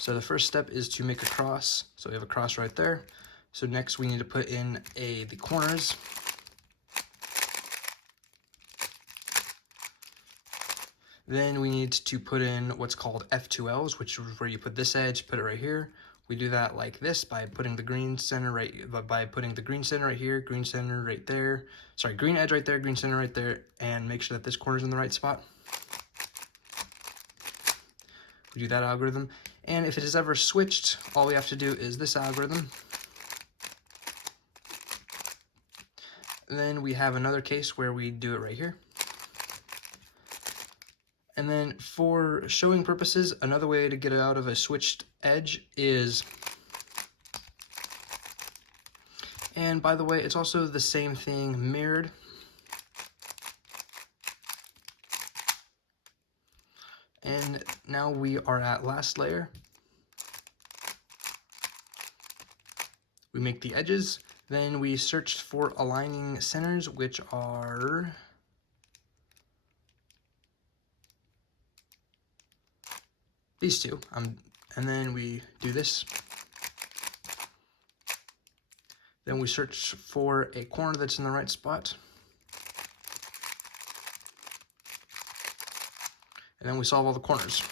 So the first step is to make a cross. So we have a cross right there. So next we need to put in the corners. Then we need to put in what's called F2Ls, which is where you put this edge, put it right here. We do that like this by putting the green center right here, green center right there. Sorry, green edge right there, green center right there, and make sure that this corner's in the right spot. We do that algorithm. And if it is ever switched, all we have to do is this algorithm. And then we have another case where we do it right here. And then for showing purposes, another way to get out of a switched edge is, and by the way, it's also the same thing mirrored. And now we are at last layer. We make the edges, then we search for aligning centers, which are these two, and then we do this. Then we search for a corner that's in the right spot. And then we solve all the corners.